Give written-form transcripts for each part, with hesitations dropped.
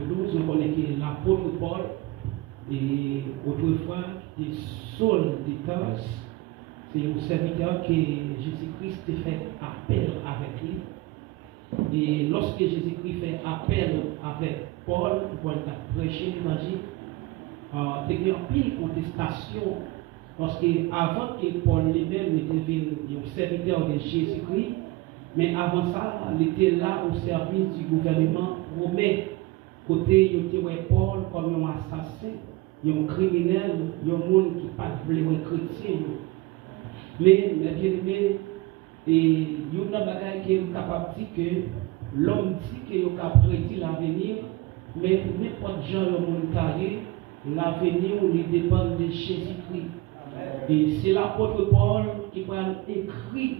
Nous connaissons que l'apôtre Paul, et autrefois, des Saul de Tarse, c'est un serviteur que Jésus-Christ fait appel avec lui. Et lorsque Jésus-Christ fait appel avec Paul, pour prêcher l'évangile, il y a une pile contestation. Parce qu'avant que Paul lui-même était un serviteur de Jésus-Christ, mais avant ça, il était là au service du gouvernement romain. Côté, il était Paul comme un assassin, un criminel, un monde qui pas voulu être chrétien. Mais, bien aimé, et il y a une bagaille qui est capable de dire que l'homme dit qu'il a prédit l'avenir, mais n'importe gens le monde taillé, l'avenir il dépend de Jésus-Christ. Et c'est l'apôtre Paul qui va écrire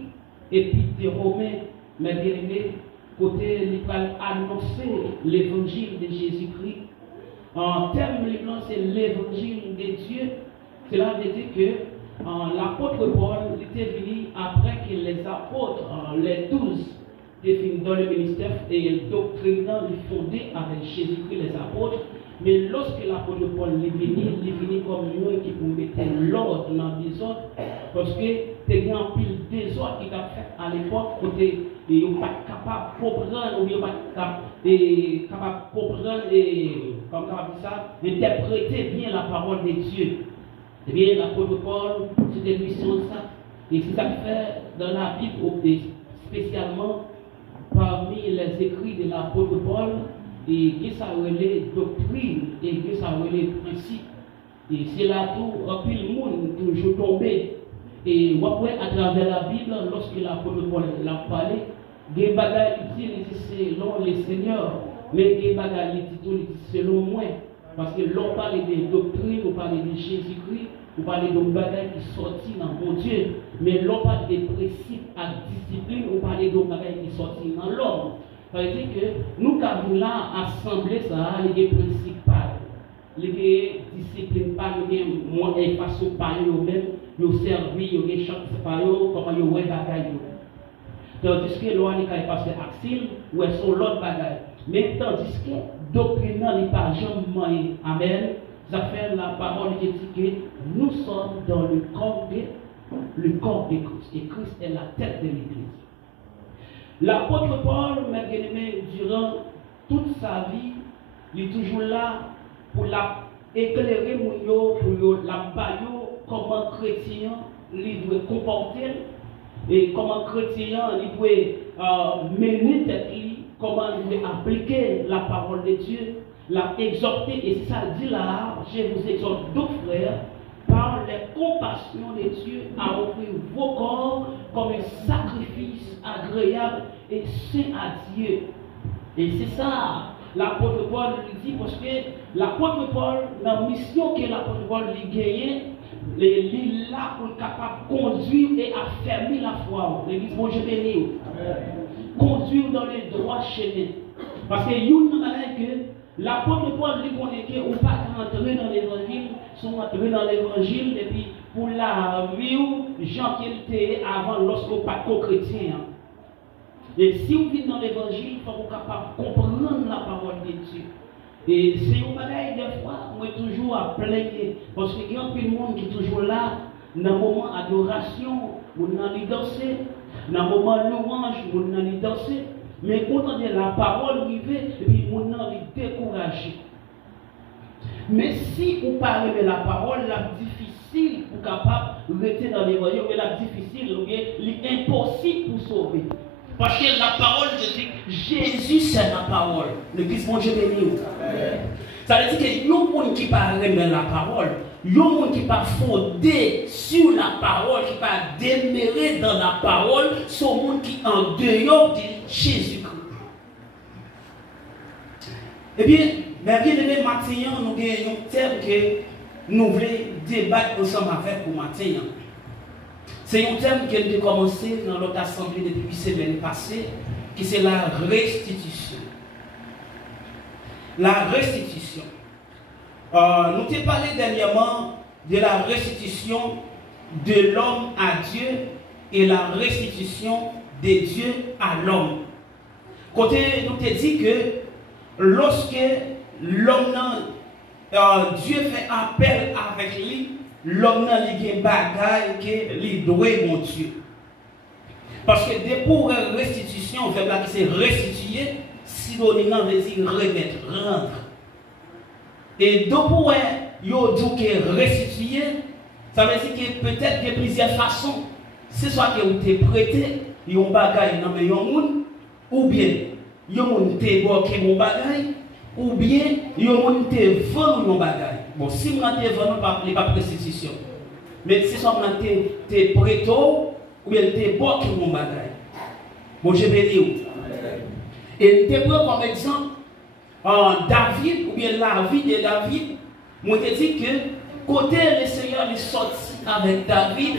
l'épître des Romains, mais bien aimé, côté il va annoncer l'évangile de Jésus-Christ. En termes de c'est l'évangile de Dieu. Cela veut dire que l'apôtre Paul était venu après que les apôtres, les 12, étaient finis dans le ministère et le doctrinant les fondé avec Jésus-Christ, les apôtres. Mais lorsque l'apôtre Paul est venu comme nous qui pouvait mettre l'ordre dans le désordre, parce que il y a un pile désordre qui a fait à l'époque, côté ils ne sont pas capables de comprendre, ou ils ne sont pas capables de comprendre et, comme on dit ça, interpréter bien la parole de Dieu. Eh bien, l'apôtre Paul, c'était mission de ça. Et c'est ça qu'il fait dans la Bible, spécialement parmi les écrits de l'apôtre Paul, et que ça relève doctrine, et que ça relève principe. Et c'est là tout, un peu le monde toujours tombé. Et après, à travers la Bible, lorsque l'apôtre Paul l'a parlé, des bagages c'est selon les seigneurs, mais des bagages selon moi. Parce que l'on parle des doctrines, on parle de Jésus-Christ, on parle de bagages qui sortent dans mon Dieu, mais l'on parle des principes à discipline, on parle de bagages qui sortent dans l'homme. Ça veut dire que nous, quand nous là, assemblés, ça, les principes pas, les disciplines pas, les moyens façon pas, eux-mêmes, ils servi, ils chantent pas, comment ils ouais bagages. Tandis que l'on est passé axile, ou elles sont l'autre bagaille. Mais tandis que doctrine n'est pas jamais amen, ça fait la parole qui dit que nous sommes dans le corps de Christ. Et Christ est la tête de l'Église. L'apôtre Paul, mes bien-aimés, durant toute sa vie, il est toujours là pour éclairer pour la bailler comment chrétien il doit comporter et comment chrétien il doit mener tête, comment il doit appliquer la parole de Dieu, la exhorter. Et ça dit là, je vous exhorte donc frères, par les compassions de Dieu, à offrir vos corps comme un sacrifice agréable et saint à Dieu. Et c'est ça, l'apôtre Paul lui dit, parce que l'apôtre Paul, la mission que l'apôtre Paul lui gagnait, il est là pour être capable de conduire et affermir la foi. L'église, bon, je bénis. Conduire dans les droits chemins. Parce que nous avons que l'apôtre Paul lui connaît qu'on ne peut pas entrer dans l'évangile, sont entrés dans l'évangile, et puis pour la vie, gens qui étaient avant lorsqu'on n'est pas co-chrétien. Et si vous vivez dans l'évangile, il faut être capable de comprendre la parole de Dieu. Et c'est une bagaille des fois, moi toujours à plaigner. Parce qu'il y a un peu de monde qui est toujours là, dans le moment d'adoration, on a les danser, dans le moment de louange, on a les danser. Mais quand on dit la parole arrivée, et puis on a les décourager. Mais si vous parlez de la parole, c'est difficile pour capable de rester dans l'évangile, mais c'est difficile, c'est impossible pour sauver. Parce que la parole, je dis, Jésus c'est la parole. Le Christ, mon Dieu béni. Ça veut dire qu'il y a un monde qui parle de la parole, il y a un monde qui pas fondé sur la parole, qui pas déméré dans la parole, c'est un monde qui est en dehors de Jésus-Christ. Eh bien, mais bien aimé, maintenant, nous avons un thème que nous voulons débattre ensemble avec pour maintenant. C'est un thème qui a commencé dans notre assemblée depuis la semaine passée, qui c'est la restitution. La restitution. Nous avons parlé dernièrement de la restitution de l'homme à Dieu et la restitution de Dieu à l'homme. Côté, nous avons dit que lorsque l'homme, Dieu fait appel avec lui, l'homme n'a pas bagaille que lui doit mon Dieu. Parce que des pour restitution, on fait là qui c'est restituer, synonyme veut dire remettre, rendre. Et donc pour yo dit que restituer, ça veut dire que peut-être de plusieurs façons. C'est soit que vous te prêté, yon bagaille dans mais yon moun, ou bien yon moun te bloqué mon bagaille, ou bien yon moun te vend mon bagaille. Bon, si vous te vend, pas restitution. Mais si soit vous te prêté, ou bien te bloqué mon bagaille. Bon, je vais dire. Et je prends comme exemple David, ou bien la vie de David. Moi, je dis que côté le Seigneur est sorti avec David.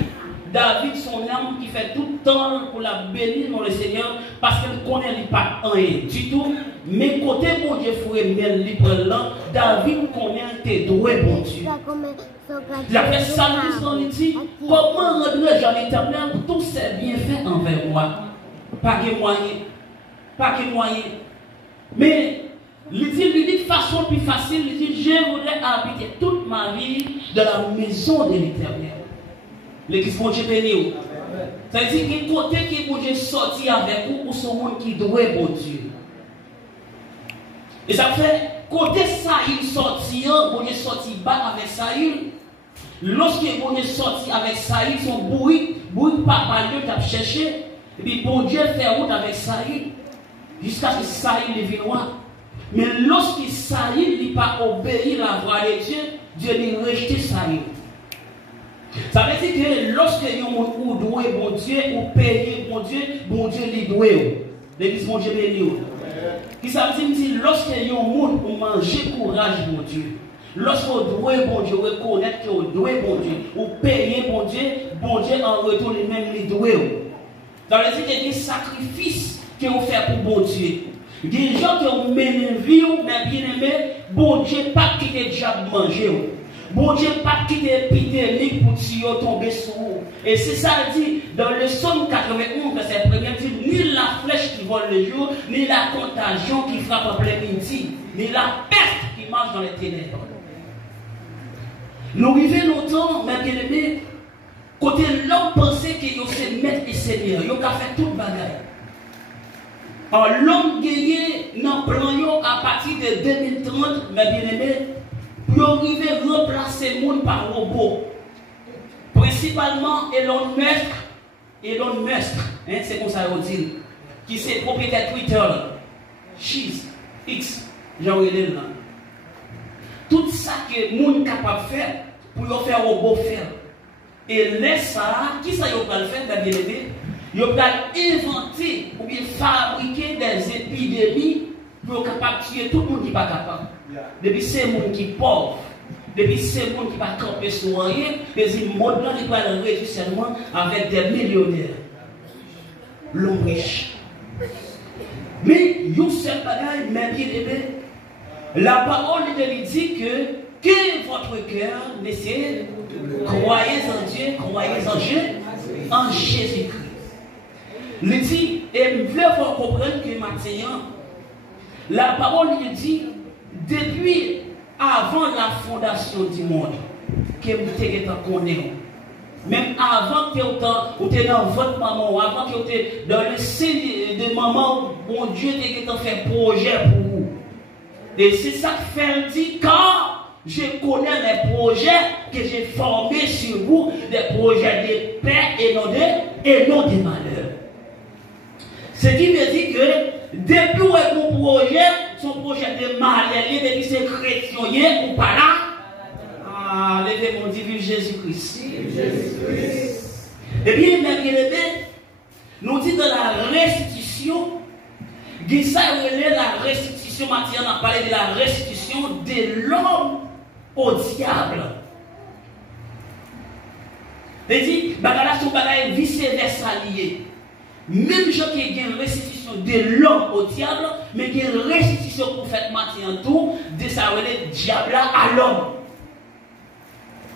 David, son âme qui fait tout le temps pour la bénir dans le Seigneur, parce qu'il connaît pas rien du tout. Mais côté bon Dieu, il faut aimer libre là. David connaît tes droits, bon Dieu. Il a fait ça, il dit comment rendre à l'Éternel tous ses bienfaits envers moi. Pas de moyen. Pas de moyen. Mais il dit de façon plus facile, il dit je voudrais habiter toute ma vie dans la maison de l'Éternel. L'église bon Dieu béni. Ça veut dire que côté qui bon Dieu sorti avec vous pour son monde qui doit bon Dieu. Et ça fait côté Saïl sorti, bon Dieu sorti bas avec Saïl. Lorsque bon Dieu sorti avec Saïl, son bruit papa Dieu t'a cherché. Et puis bon Dieu fait route avec Saïl jusqu'à ce que Saïl devienne roi. Mais lorsque Saïl n'a pas obéi la voix de Dieu, Dieu lui rejeté Saïl. Ça veut dire que lorsque vous doit bon Dieu, ou payer bon Dieu lui doit. L'église bon Dieu béni. Qui ça veut dire lorsque vous pour manger courage bon Dieu. Lorsque vous doit bon Dieu, reconnaître que vous doit bon Dieu, ou payer bon Dieu en retour lui-même lui doit. Ça veut dire qu'il y a des sacrifices que vous faites pour bon Dieu. Des gens qui ont mené vie, mais bien aimé, bon Dieu pas quitter le diable manger. Bon Dieu pas quitter l'épidémie pour tomber sur vous. Et c'est ça dit dans le psaume 91, verset 1, dit ni la flèche qui vole le jour, ni la contagion qui frappe en plein midi, ni la peste qui marche dans les ténèbres. Nous vivons longtemps, mais bien aimé, côté l'homme pensait qu'il y maître et seigneur, il a fait toute bagaille. Alors l'homme gagné dans le plan à partir de 2030, mais bien aimé, pour arriver à remplacer le monde par robot. Principalement Elon Musk, hein, c'est comme ça qu'on dit, qui c'est propriétaire Twitter, X, Jean-René là. Tout ça que le monde est capable de faire, pour faire robot faire. Et laisse ça, qui ça va le faire, bien aimé? Il va inventer ou bien fabriquer des épidémies pour être capable de tuer tout le monde qui n'est pas capable. Depuis c'est le monde qui est pauvre, depuis c'est le monde qui ne va pas camper sur rien, mais le monde là, il va le réduire seulement avec des millionnaires. L'homme riche. Mais il y a un seul bagage, mais bien aimé. La parole de Dieu dit que votre cœur, messieurs, croyez en Dieu, en Jésus-Christ. Il dit, et je veux vous comprendre que maintenant, la parole de dit, depuis avant la fondation du monde, que vous êtes connaissez, même avant que vous étiez dans votre maman, avant que vous étiez dans le sein de maman, bon Dieu t'a fait un projet pour vous. Et c'est ça que fait dit, car je connais les projets que j'ai formés sur vous, des projets de paix et non de malheur. Ce qui veut dire que depuis mon projet, son projet de malheur, depuis c'est chrétien ou pas là, ah, levez mon divin Jésus-Christ. Et bien, mes bien-aimés, nous dit dans la restitution, Guissa la restitution, Matthieu a parlé de la restitution de l'homme au diable. Il dit, bagala son bagay vice-versa lié. Même gens qui ont une restitution de l'homme au diable, mais qui ont une restitution pour faire Matthieu en tout, de ça le diable à l'homme.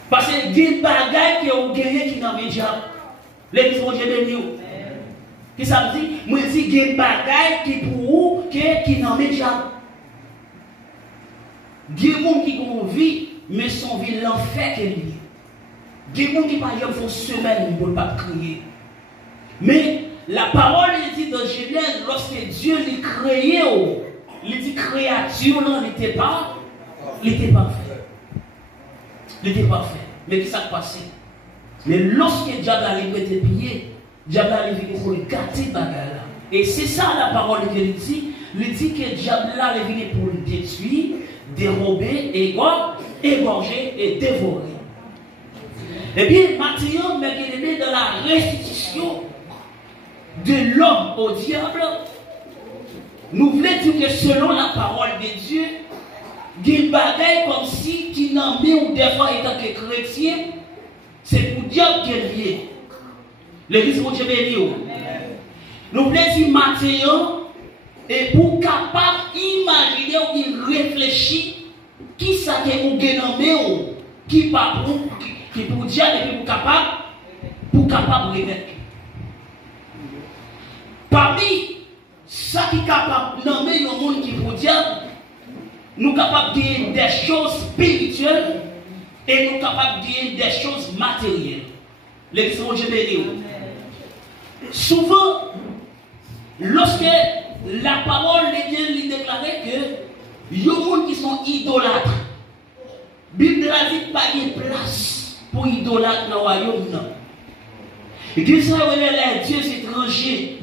Parce que des bagailles qui ont gagné qui n'ont pas diable. L'église de Dieu béni. Qui ça veut dire? Moi je dis des bagailles qui pour vous qui n'ont pas diable. Il y a des gens qui ont vie, mais son vie l'enfer qu'elle est. Il y a des gens qui par exemple font semaine pour ne pas crier. Mais la parole est dit dans Genèse, lorsque Dieu l'a créé, il dit créature, il n'était pas parfait. Il était parfait. Mais qu'est-ce qui s'est passé? Mais lorsque diable allait mettre les pieds, diable allait venir pour le gâter bagarre. Et c'est ça la parole qu'il dit. Il dit que diable allait venir pour le détruire, dérober, égorger et dévorer. Eh bien, maintenant, mes bien-aimés, dans la restitution de l'homme au diable, nous voulons dire que selon la parole de Dieu, il bagaille comme si qui n'en met ou des fois étant que chrétien, c'est pour diable qui est lié. L'église de Dieu béni. Nous voulons dire maintenant, et pour capable d'imaginer ou de réfléchir, qui ça qui est pour gagner, qui pas pour qui pour diable et puis pour capable de remettre. Parmi ça qui est capable de nommer le monde qui pour diable, nous sommes capables de dire des choses spirituelles et nous sommes capables de dire des choses matérielles. L'église de Dieu béni. Souvent, lorsque la parole de Dieu lui déclarait que il y a des gens qui sont idolâtres, la Bible a dit pas de place pour idolâtres dans le royaume. Dieu les dieux étrangers.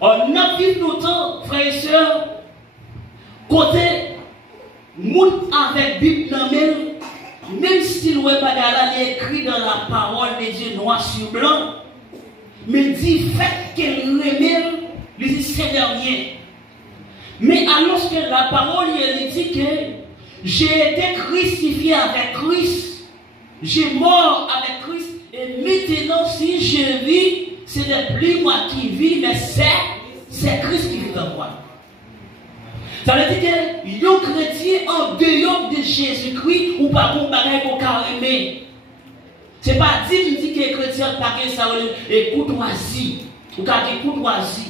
On a vu longtemps, frères et sœurs, côté moun avec Bible dans même si le bagala est écrit dans la parole de Dieu noir sur blanc, mais dit fait qu'elle remet, il dit c'est rien. Mais alors que la parole elle dit que j'ai été crucifié avec Christ, j'ai mort avec Christ, et maintenant si je vis, ce n'est plus moi qui vis, mais c'est Christ qui vit en moi. Ça veut dire que les chrétiens en dehors de Jésus-Christ ou pas pour bagay pour carrément. C'est pas dit que les chrétiens pas ça et courtoisie ou qu'a dit courtoisie.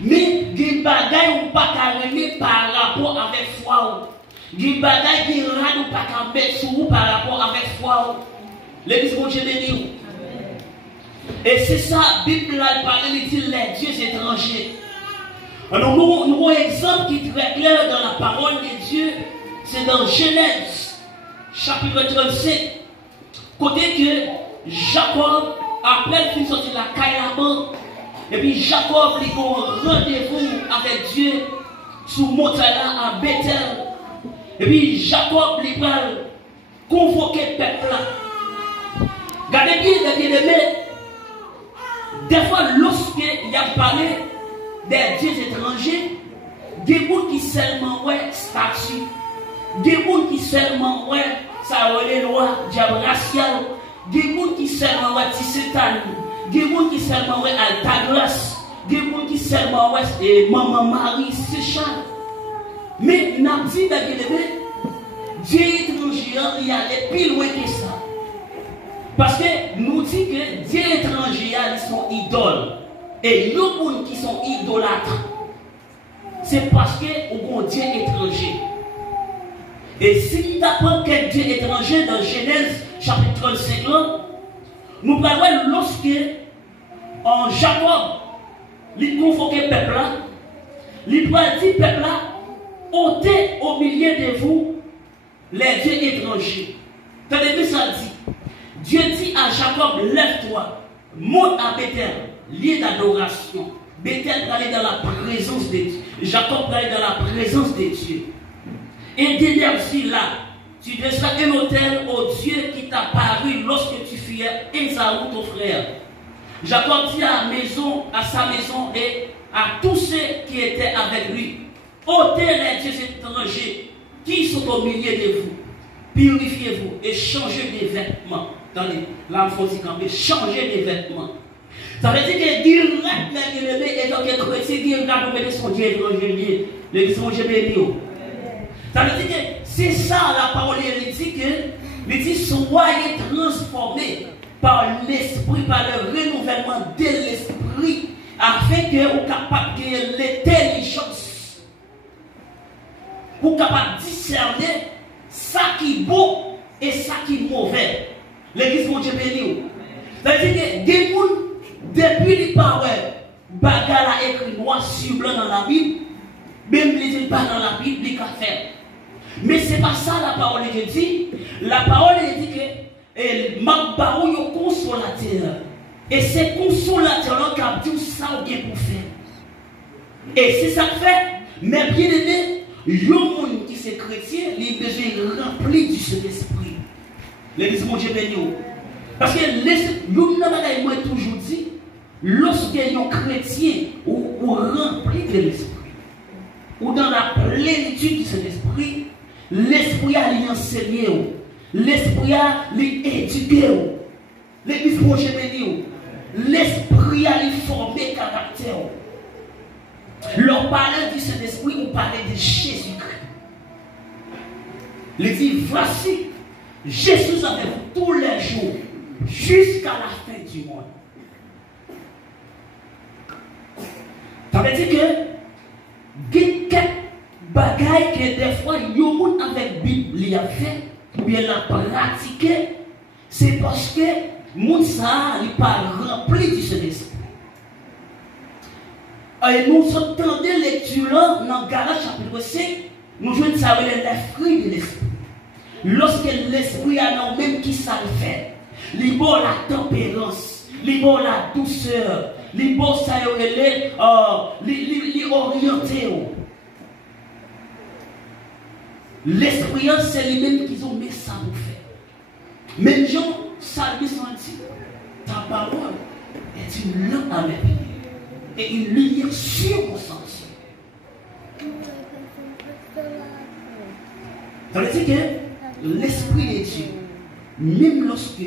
Mais des bagay ou pas carrément par rapport avec foi. Des bagay qui rad ou pas camper sur par rapport avec foi. L'église de Dieu béni. Et c'est ça la Bible là parle de les dieux étrangers. Alors, nous avons un exemple qui est très clair dans la parole de Dieu, c'est dans Genèse, chapitre 37, côté que Jacob, après qu'il sorti de la Caïlaban, et puis Jacob lui a un rendez-vous avec Dieu sous montagne à Bethel, et puis Jacob lui a convoqué le peuple là. Regardez bien, des fois, lorsqu'il a parlé des dieux étrangers, des gens qui seulement ouais statue, des gens qui seulement ouais ça les lois diable racial, des gens qui seulement ouais Tissétan, des gens qui seulement ouais Altagras, des gens qui seulement ouais maman Marie Séchan. Mais n'a dit Dieu étranger il y a plus loin que ça. Parce que nous dit que Dieu étranger ils sont idoles. Et les gens qui sont idolâtres, c'est parce qu'on a un Dieu étranger. Et si nous apprenons quel Dieu étranger dans Genèse chapitre 35, nous parlons lorsque en Jacob, il convoquait le peuple là, il dit peuple là, ôtez au milieu de vous les dieux étrangers. Tenez-vous ça dit. Dieu dit à Jacob, lève-toi, monte à Bethel. Lié d'adoration. Bethel allait dans la présence de Dieu. Jacob allait dans la présence de Dieu. Et d'énergie là, tu dresseras un autel au Dieu qui t'a paru lorsque tu fuyais Ésaü ton frère. Jacob dit à sa maison et à tous ceux qui étaient avec lui, ôtez les dieux étrangers qui sont au milieu de vous. Purifiez-vous et changez des vêtements. Attendez, là il faut dire camper, changez des vêtements. Ça veut dire que direct, et donc les chrétiens disent regarde, nous mettons son Dieu étranger, l'église de Dieu béni. Ça veut dire que c'est ça la parole, elle dit que, il dit soyez transformés par l'esprit, par le renouvellement de l'esprit, afin que vous soyez capable de l'intelligence, pour capable de discerner ça qui est bon et ça qui est mauvais. L'église mon Dieu béni. C'est-à-dire que des gens, depuis les paroles, bagarre a écrit noir sur blanc dans la Bible, même les pas dans la Bible, les qu'à faire. Mais ce n'est pas ça la parole de dit. La parole dit que ma parole est consolateur. Et c'est consolateur qui a dit ça ou bien pour faire. Et c'est ça que fait. Mais bien aimé, il y a un monde qui est chrétien, il a besoin rempli du Saint-Esprit. L'église mon Dieu béni. Parce que moi toujours dit, lorsque un chrétien ou rempli de l'esprit, ou dans la plénitude de cet esprit, l'esprit a l'enseigné, l'esprit a l'éduqué, l'église mon Dieu béni, l'esprit a formé caractère. Leur parler du Saint-Esprit, on parlait de Jésus-Christ. Il dit, voici, Jésus avec vous tous les jours, jusqu'à la fin du monde. Ça veut dire que, il y a quelques bagailles que des fois, il y a avec la Bible, il a fait, ou bien l'a pratiqué, c'est parce que, moun ça, il n'est pas rempli du Saint-Esprit. Et nous entendons lecture là, dans Galates chapitre 5, nous jouons ça les fruits de l'esprit. Lorsque l'esprit a non même qui ça le fait, il bon la tempérance, il bon la douceur, il bon ça il orienté. L'esprit c'est lui-même qui ont mis ça pour faire. Même gens, ça lui senti, ta parole est une lampe à mes pieds. Et une lumière sur mon sens. Ça veut dire que l'esprit de Dieu, même lorsque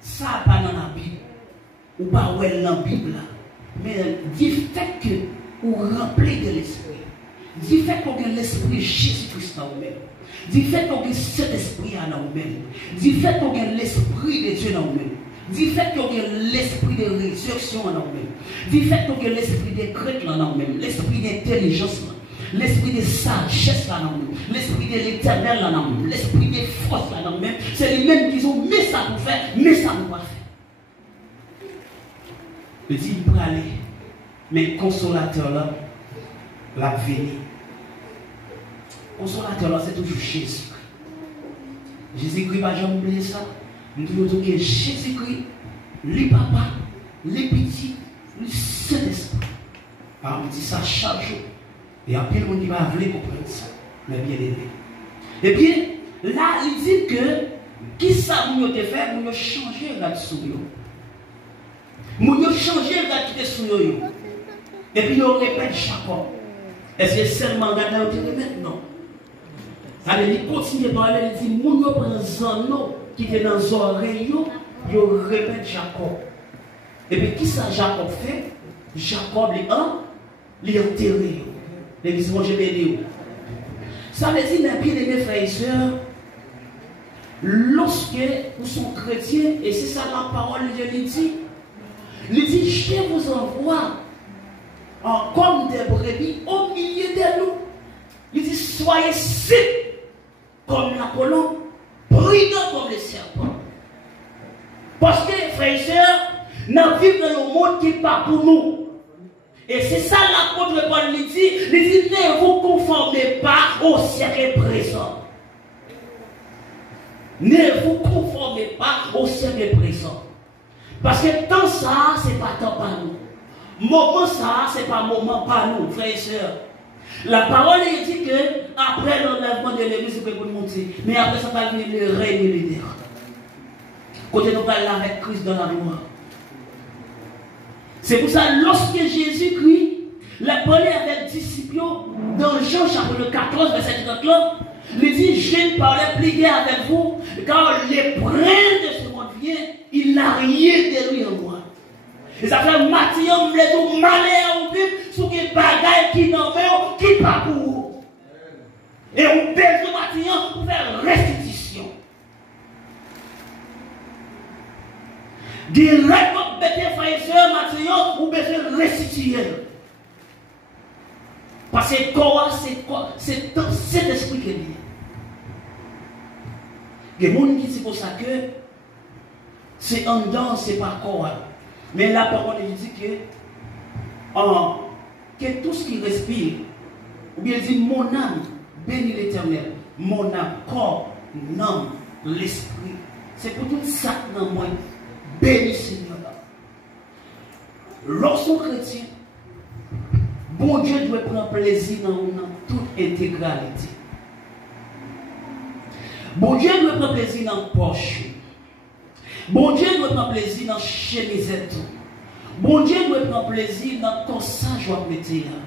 ça n'est pas dans la Bible, ou pas dans la Bible, mais du fait que vous remplit de l'esprit, du fait qu'on a l'esprit Jésus-Christ dans vous-même, du fait qu'on a cet esprit dans vous-même, du fait qu'on a l'esprit de Dieu dans vous-même, du fait qu'on a l'esprit de résurrection en nous-mêmes, du fait qu'on a l'esprit de crête en nous-mêmes, l'esprit d'intelligence, l'esprit de sagesse en nous-mêmes, l'esprit de l'éternel en nous-mêmes, l'esprit de force en nous-mêmes, c'est les mêmes qui ont mis ça pour faire, mais ça ne pas faire. Le dit il peut aller, mais consolateur là, la venir. Consolateur là, c'est toujours Jésus. Jésus-Christ va jamais oublier ça. Nous devons dire que Jésus-Christ, les papas, les petits, le Saint-Esprit. Alors on dit ça chaque jour. Et après, on dit va venir comprendre ça. Mais bien aimé. Et bien, là, il dit que, qui ça vous avez fait, vous avez changé là-dessus. Vous avez changé là-dessus. Et puis, on répète chaque fois. Est-ce que seulement là vous maintenant? Ça veut dire, continue de parler, il dit, vous avez pris un nom qui était dans les oreilles, il répète Jacob. Et puis, qui ça Jacob fait? Jacob, il est enterré. L'église, moi, je vais dire. Ça veut dire, mes bien-aimés frères et sœurs, lorsque vous êtes chrétiens, et c'est ça la parole de Dieu dit, il dit, je vous envoie comme des brebis au milieu de nous. Il dit, soyez simples comme la colombe, prudents comme les serpents. Parce que, frères et sœurs, nous vivons dans le monde qui n'est pas pour nous. Et c'est ça l'apôtre Paul lui dit, ne vous conformez pas au siècle présent. Ne vous conformez pas au siècle présent. Parce que temps ça, ce n'est pas temps par nous. Moment ça, ce n'est pas moment par nous, frères et sœurs. La parole est dit que après l'enlèvement de l'église, c'est pour monter. Mais après ça va venir le règne militaire. Côté nous parlons avec Christ dans la gloire. C'est pour ça, lorsque Jésus-Christ l'a parlé avec les disciples, dans Jean chapitre 14, verset 39, il dit, je ne parlais plus avec vous, car les brins de ce monde vient, il n'a rien de lui en moi. Et ça fait Matthieu, vous voulez tout malheur au Bible, sur des bagailles qui n'en veulent, qui pas pour vous. Et on baisse le Matthieu pour faire restitution. Directement, bêtez frères et sœurs, Matthieu, vous baissez restituer. Parce que quoi, c'est quoi? C'est dans cet esprit qui est lié. Il y a des gens qui disent pour ça que c'est en dedans, c'est pas corps. Mais la parole dit que tout ce qui respire, ou bien il dit mon âme, bénis l'Éternel, mon âme, corps, âme, l'esprit. C'est pour tout ça dans moi, bénis Seigneur. Lorsqu'on chrétien, bon Dieu doit prendre plaisir dans toute intégralité. Bon Dieu doit prendre plaisir dans la poche. Bon Dieu doit prendre plaisir dans la chemisette. Bon Dieu doit prendre plaisir dans le corsage ou mettre là.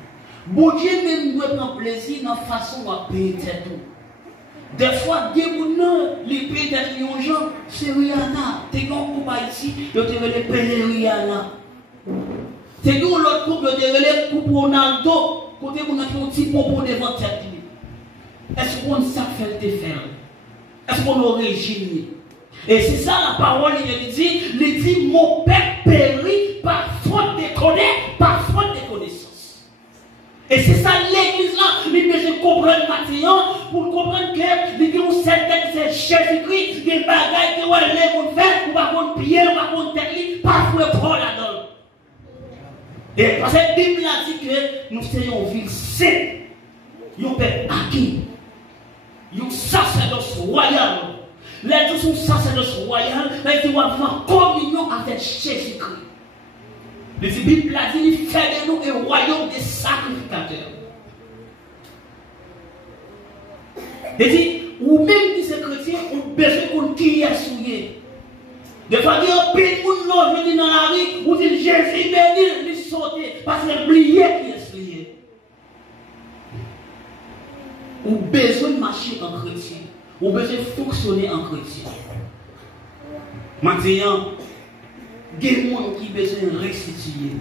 Bon Dieu même doit prendre plaisir dans la façon de payer tête. Des fois, des gens les payer tête aux gens, c'est Rihanna. T'es qu'on coupe ici, tu te veux les payer Rihanna. T'es qu'on l'autre coupe, tu te veux les coupe Ronaldo, côté on a un petit pompon devant tête. Est-ce qu'on sait faire te faire? Est-ce qu'on a origine? Et c'est ça la parole, il dit, mon père périt par faute de connaître, par faute de connaissance. Et c'est ça l'église là, il faut comprendre maintenant, pour comprendre que il y a une certaine c'est Jésus-Christ, des bagailles que on va faire, on va contre pied, on va contre tête, pas pour prendre là-dedans. Et parce que la Bible a dit que nous sommes une ville sainte, un peuple acquis, un sacerdoce royal. Les deux sont sacerdoce royal, ils doivent avoir communion avec Jésus-Christ. La Bible a dit qu'il fait de nous un royaume des sacrificateurs. Il dit, ou même si c'est chrétien, on a besoin qui est souillé. Des fois, il y a un pays où nous venons dans la rue, où dit Jésus béni, il saute, parce qu'il a oublié qui est souillé. On a besoin de marcher en chrétien. On a besoin de fonctionner en chrétien. Maintenant, il y a des gens qui ont besoin de restituer.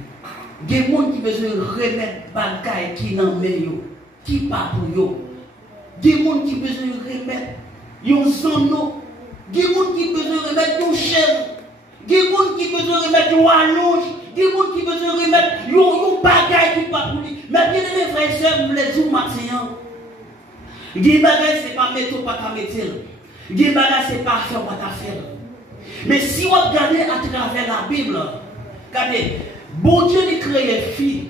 Il y a des gens qui ont besoin de remettre bagaille qui n'en met qui pas pour eux. Il y a des gens qui ont besoin de remettre un zono. Il y a des gens qui ont besoin de remettre un chèvre. Il y a des gens qui ont besoin de remettre un allonge. Il y a des gens qui ont besoin de remettre un bagaille qui pas pour lui. Mais bien mes frères et sœurs, vous les jours maintenant. Il y a des bagages, ce n'est pas mettre ou pas mettre. Il y a des bagages, ce n'est pas faire ou pas faire. Mais si on regarde à travers la Bible, regardez, bon Dieu il créé fille,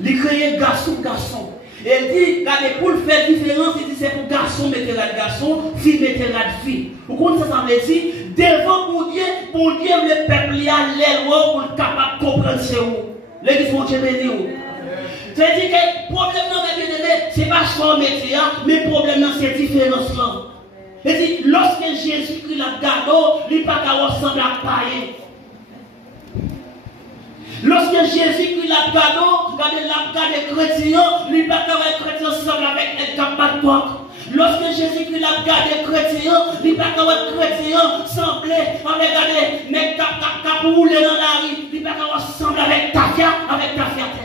il créé garçon. Et il dit, regardez, pour le faire différence, il dit c'est pour garçon mettre la garçon, fille mettre la fille. Vous comprenez ça, ça veut dire, devant bon Dieu, le peuple a l'air pour être capable de comprendre c'est où. L'église vont te bénir. C'est-à-dire que le problème, ce n'est pas son métier, mais le problème, c'est la différence là. C'est-à-dire, lorsque Jésus-Christ l'a gardé, il n'est pas qu'à ressembler à païen. Lorsque Jésus-Christ l'a gardé chrétien, il n'est pas qu'à être chrétien ensemble avec les capatoires. Lorsque Jésus-Christ l'a gardé chrétien, il n'est pas qu'à être chrétien ensemble avec les cap rouler dans la rue. Il n'est pas qu'à ressembler avec Tafia, tête.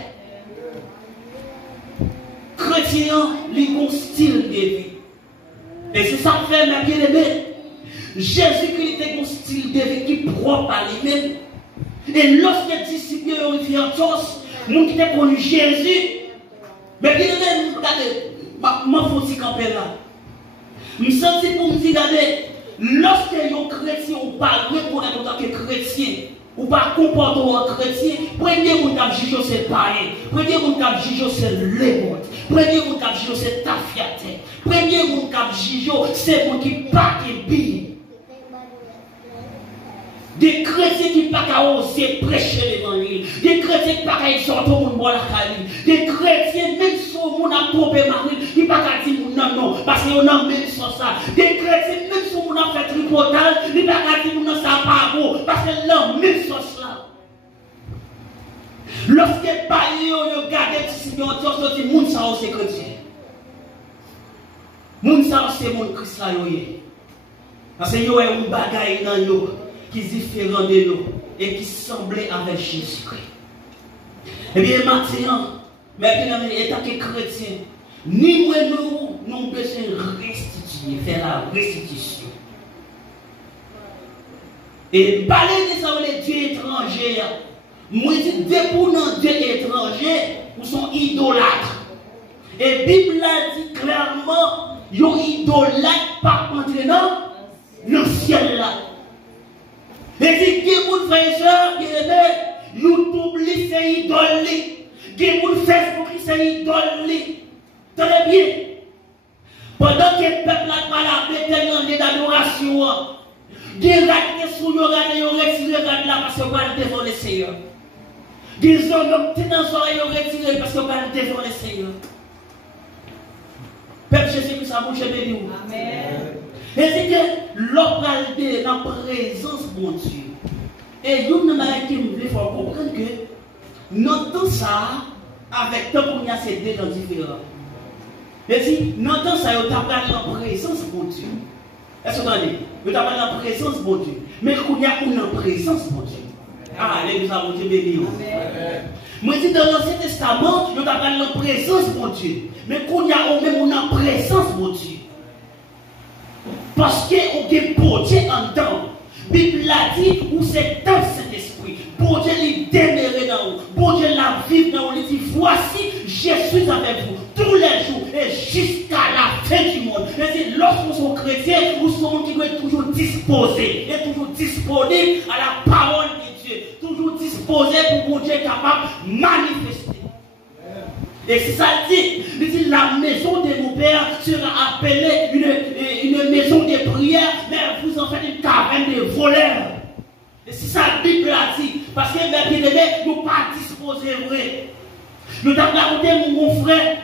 Chrétien, il a un style de vie. Et c'est ça que fait, mes bien-aimés. Jésus-Christ a un style de vie qui est propre à lui-même. Et lorsque les disciples ont fait en chose, nous qui avons connu Jésus, mais bien-aimés, regardez, je faut aussi camper là. Je me sens pour me dire, regardez, lorsque les chrétiens ont parlé pour être en tant que chrétien, ou pas comporter en chrétien, premier monde qui juge c'est païen, premier monde qui juge c'est le monde, premier monde qui juge c'est tafiate, premier monde qui juge c'est monde qui pas qui bille. Des chrétiens qui pas qu'à oser prêcher l'évangile, des chrétiens qui pas qu'à exhorter au monde boire la caline, des chrétiens même si on a trompé Marie, qui pas qu'à dire non, parce qu'on a même sur ça, des chrétiens même si on a fait tripotage, qui pas qu'à dire non ça pas beau, parce que l'on même sur cela. Lorsque païens ont gardé si bien on dit monde ça c'est chrétien. Monde ça c'est monde Christ là yoyé. Parce que yo est un bagaille dans yo qui est différent de nous et qui semblait avec Jésus-Christ. Eh bien, maintenant, en tant que chrétien, ni moi nous avons besoin de restituer, faire la restitution. Et parler de ça, les dieux étrangers, moi je dis, dépendant Dieu étranger, ou sont idolâtres. Et la Bible a dit clairement, ils idolâtres par entrer dans bien-aimé, YouTube, c'est idole. Game Facebook, c'est idole. Tenez bien. Pendant que le peuple a parlé tellement d'adoration, des ratés sous le regardé, ils retiré là parce qu'on va devant le Seigneur. Des hommes dans les oreilles, ils retiré parce qu'on va devant le Seigneur. Peuple Jésus-Christ a bouché béni. Amen. Et c'est que l'homme va être dans la présence de mon Dieu. Et nous, nous faut comprendre que nous tout ça, avec tant qu'on y a ces deux gens différents. Et si nous entendons ça, nous avons la présence de mon Dieu. Est-ce que vous entendez? Nous avons la présence de mon Dieu. Mais il y a une présence de mon Dieu. Ah, l'église a mon Dieu béni. Moi, je dis dans l'Ancien Testament, nous avons la présence de mon Dieu. Mais il y a même une présence de mon Dieu. Parce que on est bon Dieu en dedans. La Bible a dit où c'est dans cet esprit. Bon Dieu lui demeurer dans vous. Bon Dieu la vivre dans vous. Il dit voici, je suis avec vous tous les jours et jusqu'à la fin du monde. Et lorsque nous sommes chrétiens, nous sommes qui doit être toujours disposés et toujours disponibles à la parole de Dieu. Toujours disposés pour mon Dieu capable de manifester. Et c'est ça il dit, la maison de mon père sera appelée une maison de prière, mais vous en faites une caverne de voleurs. Et c'est ça la Bible a dit. Parce que mes bien-aimés, nous ne sommes pas disposés vrai. Nous avons raconté mon frère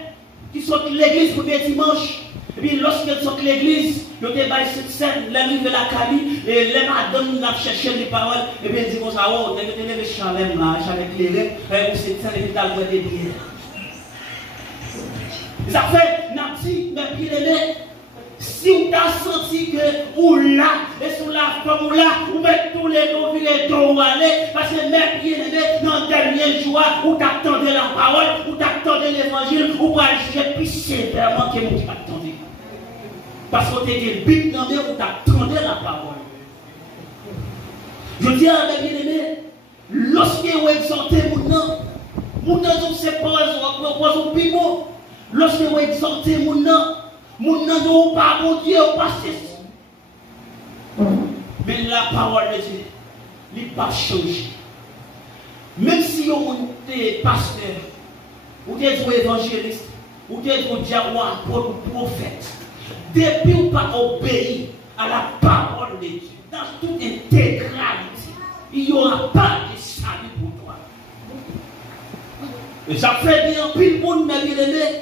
qui sort de l'église pour le dimanche. Et puis lorsqu'il sort de l'église, nous avons débattu cette scène, l'ami de la Cali, et les madames nous ont cherché les paroles. Et puis ils disent comme ça, oh, vous avez levé Chalem là, Chalem éclairé, et vous êtes et puis vous avez des bières. Ça fait, Napsi, mes bien-aimés, si vous avez senti que vous là, et sur la femme là, vous mettez tous les noms, les dons aller, parce que mes bien-aimés, dans le dernier jour, vous attendez la parole, vous attendez l'évangile, vous allez juger plus sévèrement que vous qui attendez. Parce que vous avez le but dans le vous attendez la parole. Je dis à mes bien-aimés, lorsque vous exhortez mon nom, c'est pas un piment. Lorsque vous exhortez mon nom ne pas mon Dieu, pas ceci. Mais la parole de Dieu, il n'est pas changé. Même si vous êtes pasteur, vous êtes évangéliste, vous êtes diable, apôtre, prophète, depuis vous pas obéir à la parole de Dieu, dans toute intégralité, il n'y aura pas de salut pour toi. Et ça fait bien, puis le monde m'a bien aimé.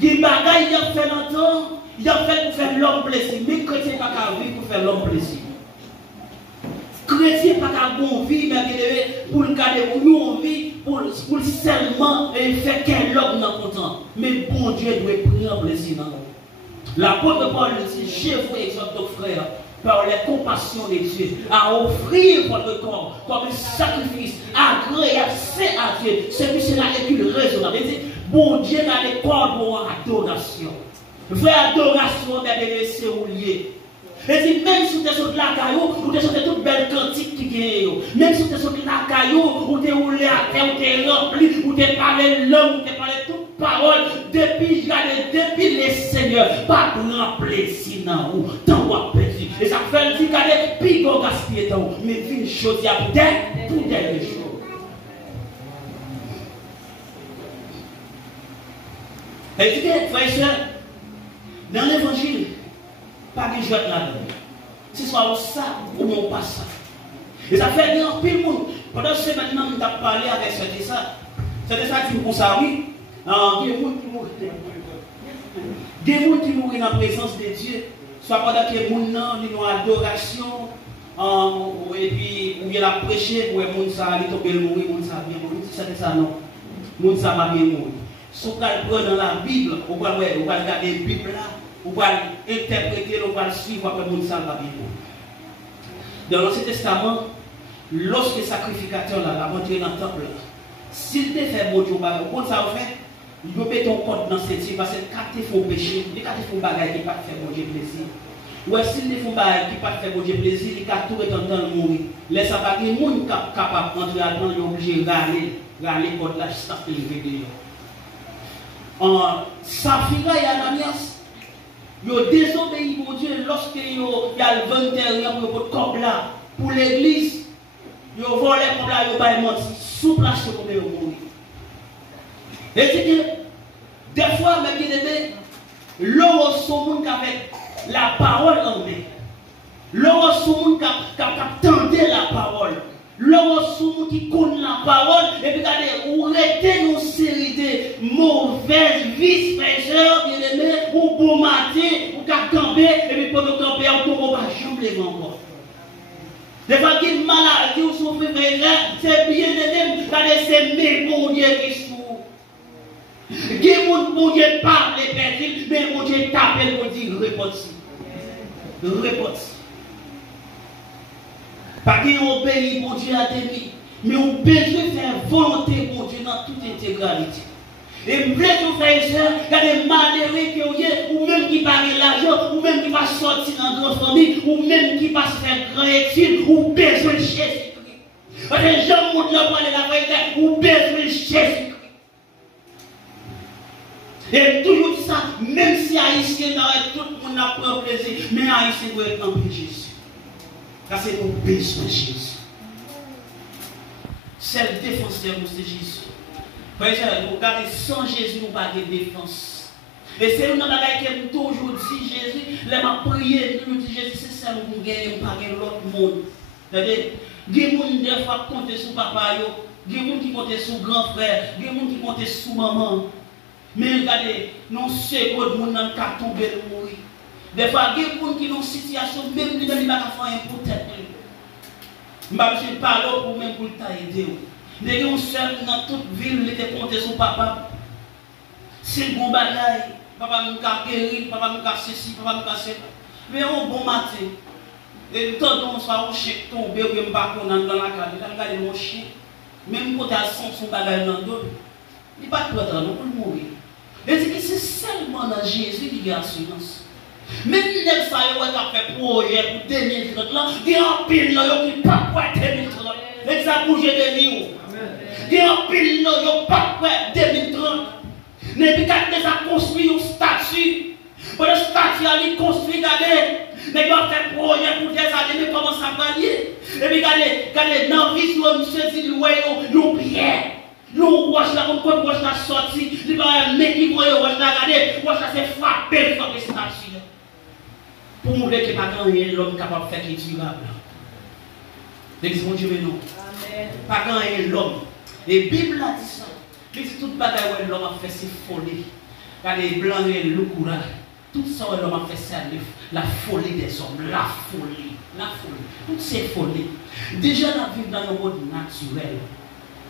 Des bagailles, il a fait longtemps, il a fait pour faire l'homme plaisir. Mais les chrétiens pas qu'à vivre pour faire l'homme plaisir. Les chrétiens pas qu'à bon vivre, mais pour le garder, pour nous vivre, pour seulement faire qu'un homme non content. Mais bon Dieu doit prendre plaisir dans nous. L'apôtre Paul dit, je vous exhorte, frères, par les compassions de Dieu, à offrir votre corps comme un sacrifice agréable, c'est à Dieu. Celui-ci est une raisonnable. Bon Dieu dans les corps pour adoration. Vraie adoration, c'est oublié. Et si même si tu es sur la caillou, ou tu es sur toute belle cantique qui gagne, même si tu es sur la caillou, ou tu es roulé à terre, ou tu es rempli, ou tu es parlé l'homme, ou tu es parlé toute parole, depuis le Seigneur, pas grand plaisir dans vous, tant ou petit. Et ça fait dire qu'il y a des gaspillés dans vous, mais une chose, il y a pour des choses. Et tu dis, frère et soeur, dans l'évangile, pas de joie là-dedans. Si soit ça ou non pas ça. Et ça fait bien pile le monde. Pendant ce maintenant, on a parlé avec c'était ça. C'était ça qui nous ça, oui. Il y a des gens qui mourent dans la présence de Dieu. Soit pendant que les gens ont une adoration, et puis, ou bien la prêcher, ou les gens sont tombés mourir, les gens sont bien mourir. C'était ça, non. Les gens sont pas bien mourir. Si vous prenez dans la Bible, vous pouvez regarder la Bible là, vous pouvez interpréter, vous pouvez suivre après le monde ça va bien. Dans l'Ancien Testament, lorsque le sacrificateur là, la montré dans le temple, s'il te fait bon Dieu, comment ça va faire? Il doit mettre ton compte dans cette vie parce que quand il faut pécher, quand il faut bagaille qui ne pas faire bon Dieu plaisir. Ou s'il faut bagaille qui ne pas faire bon Dieu plaisir, il a tout est en train de mourir. Laisse ça pas que le monde capable d'entrer à temps, il est obligé de râler contre la justice qui est vidéo. Saphira et Ananias, ils ont désobéi pour Dieu lorsque il y a le 21 pour le corps là, pour l'église. Ils volent comme là, ils ont menti. Sous place, ils ont mourir. Et c'est que, des fois, mes bien-aimés, l'homme sont monde avec la parole en main. L'homme sont monde qui tendent la parole. L'homme sont monde qui connaît la parole. Et puis, regardez, ou arrêtez nos séries de mauvaises vice-présidents, bien-aimés, ou bon matin, ou qu'à camper, et puis pour nous camper, on ne va jamais encore. Des fois, qui est malade, qui souffre, c'est bien-aimé, regardez, c'est mes bon Dieu qui souffre. Mon Dieu parle les personnes, mais mon Dieu t'appelle pour dire réponse. Réponse. Pas qu'on obéit mon Dieu à demi, mais on besoin de faire volonté mon Dieu dans toute intégralité. Et je voulais que frères et sœurs, il y a des malheureux qui ont ou même qui parlent l'argent, ou même qui va sortir dans une famille, ou même qui va se faire grand étude, ou besoin de Jésus-Christ. Parce que les gens montrent leur point de la vérité, ou besoin de Jésus-Christ. Et toujours dit ça, même si Haïtien tout le monde a pris plaisir, mais Haïtien doit être en Jésus. Parce que c'est nos besoins de Jésus. C'est le défenseur, c'est Jésus. Vous regardez, sans Jésus, nous n'avons pas de défense. Et c'est une bagaille qui toujours dit Jésus, les m'a prié, nous dit Jésus, c'est ça nous gagnons, pas l'autre monde. C'est-à-dire, il y a des gens qui des fois comptent sur papa, il y a des gens qui comptent sur grand frère, il y a des gens qui comptent sur maman. Mais regardez, non c'est que le monde n'a pas tombé de mourir. Des fois, il y a des gens qui ont une situation, même si ils n'ont pas fait un pour tête. Je ne parle pas pour même pour t'aider. Les gens seuls dans toute ville, ils étaient comptés sur papa. C'est le bon bagaille. Papa m'a guéri, papa m'a ceci, papa m'a ceci. Mais un bon matin, et tant qu'on soit au chien tombé, ou bien pas dans la carte, il a regardé mon chien. Même quand il a son bagaille dans le dos, il n'est pas tout à l'heure pour mourir. Et c'est seulement dans Jésus qu'il y a assurance. Même si les gens qui fait projet pour 2030, il y a un pile qui n'est pas pour 2030. Les gens bougent de livres. Il y a un pile qui n'est pas pour 2030. Mais quand ils ont construit une statue, pour le statue, ils ont construit, regardez, mais ils ont fait projet pour des années, mais comment ça va lier? Et puis regardez, dans la vie, monsieur dit, nous prions. Nous, watch la, on watch la sortie, il va y avoir qui voit, watch la, regardez, watch la, c'est frappé, frappé statue. Pour montrer qu'il n'y a pas rien l'homme capable de faire qui est durable. L'église, mon Dieu, mais non. Pas grand l'homme. Et la Bible a dit ça. Il dit toute bataille où l'homme a fait, c'est folie. Regardez, les blancs et le courage. Tout ça où l'homme a fait, c'est la folie des hommes. La folie. La folie. Toutes ces folies. Déjà, on vit dans le monde naturel.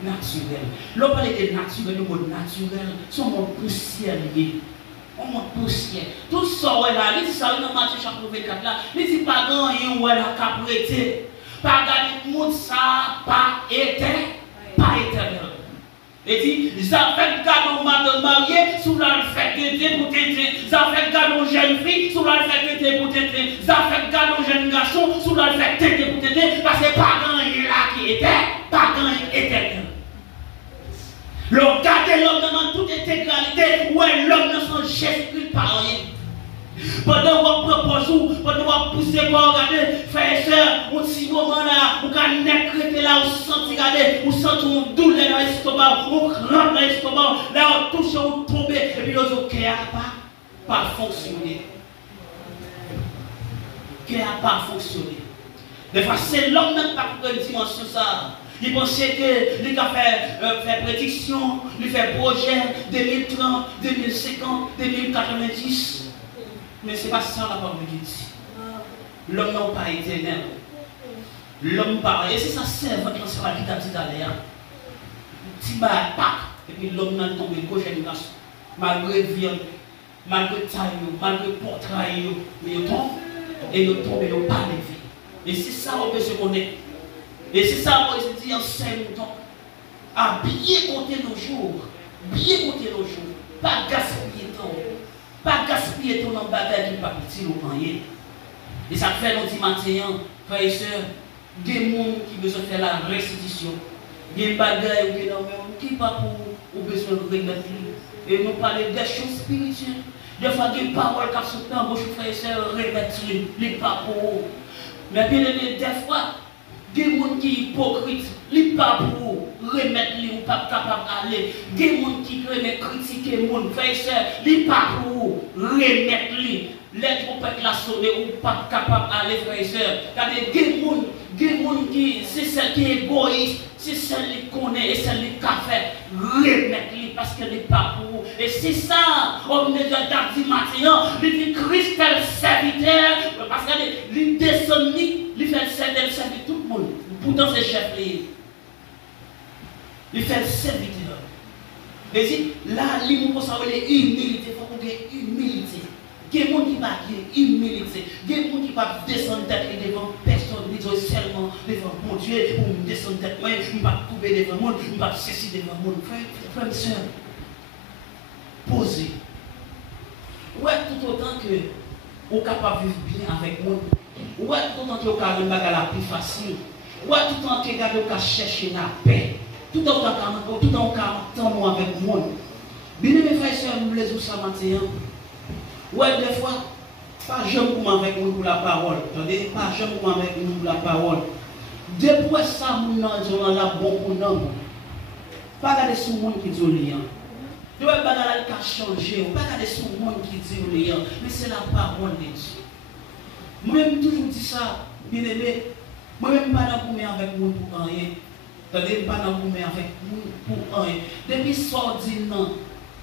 Naturel. L'homme parle de naturel, le monde naturel, son monde poussiérier. On monte poussière. Tout ça, ouais, là, il dit ça, dans Matthieu chapitre 24, là, il dit pas grand rien, ouais, là, qu'à prêter. Pas garder le monde, ça, pas éternel. Pas éternel. Il dit, ça fait cadeau madame mariée, sous la fait tété pour tété. Ça fait cadeau jeune fille, sous la fait tété pour tété. Ça fait cadeau jeune garçon, sous la fait tété pour tété. Parce que pas grand rien là qui était, pas grand rien éternel. Regardez l'homme dans toute intégralité, où est l'homme dans son Jésus-Christ par rien. Pendant qu'on propose, pendant qu'on pousse, regardez, frères et sœurs, au petit moment là, on a nécrété là, on sent, regardez, on sent une douleur dans l'estomac, on rentre dans l'estomac, là on touche, on tombe, et puis on dit, ok, pas fonctionné. Qui n'a pas fonctionné. Des fois, c'est l'homme même pas pour une dimension ça. Il pensait qu'il a fait prédiction, il fait projet 2030, 2050, 2090. Mais ce n'est pas ça la parole qui dit. L'homme n'a pas éternel. L'homme pas. Et c'est ça, c'est votre lancement qui t'a dit à l'air. Petit bas et puis l'homme n'a tombé gauche et gauche. Malgré viande, malgré taille, malgré portrait, mais il tombe. Et il tombe et il pas levé. Et c'est ça qu'on peut se connaître. Et c'est ça qu'on se dit en 5 temps. À bien compter nos jours. Bien compter nos jours. Pas gaspiller temps. Pas gaspiller ton en bagaille qui n'est pas petit ou rien. Et ça fait nos matin, frères et sœurs, des gens qui besoin faire la restitution. Des bagailles qui n'est pas pour besoin de remettre. Et nous parlons des choses spirituelles. Des fois, des paroles qui sont dans vos frères et sœurs, remettre les pas pour. Mais bien, des fois, des gens qui sont hypocrites, ils ne sont pas pour remettre les ou pas capable d'aller. Des gens qui remettent critiquer les gens, frères et sœurs, ils ne sont pas pour remettre les. Les trompettes la sonner ou pas capable d'aller, frères et sœurs. Regardez, des gens qui, c'est celle qui est égoïste, c'est celle qui connaît et celle qui a fait remettre les parce qu'elle n'est pas pour. Et c'est ça, on est dans le matin, il dit Christ est le serviteur, parce qu'il descend, il fait le serviteur tout le monde. Pourtant, c'est chef. Il fait le serviteur. Et si là, il faut savoir l'humilité, il faut qu'on ait humilité. Il y a des gens qui ont humilité. Il y a des gens qui peuvent descendre tête devant personne, ils ont seulement devant mon Dieu, pour me descendre tête, moi, je ne vais pas couper devant le monde, je ne vais pas cesser devant le monde. Frère et soeur, posez. Ouais, tout autant que vous êtes capable de vivre bien avec moi. Ouais, tout autant que vous avez la plus facile. Ouais, tout autant que vous avez cherché la paix. Tout autant que vous avez attendre avec moi. Bien mes frères et sœurs, nous les ça matin. Ouais, des fois, pas jamais comme avec nous pour la parole. Attendez, pas jamais comme avec nous pour la parole. Depuis ça, nous avons la bon pour nous. Pas regarder sur le monde qui dit lien. Tu ne pas regarder qui a changé. Pas regarder sur le monde qui dit lien. Mais c'est la parole de Dieu. Moi-même, toujours dit ça, bien aimé. Moi-même, pas dans le avec nous pour rien. Attendez, pas dans le avec nous pour rien. Depuis ce soir, dit non.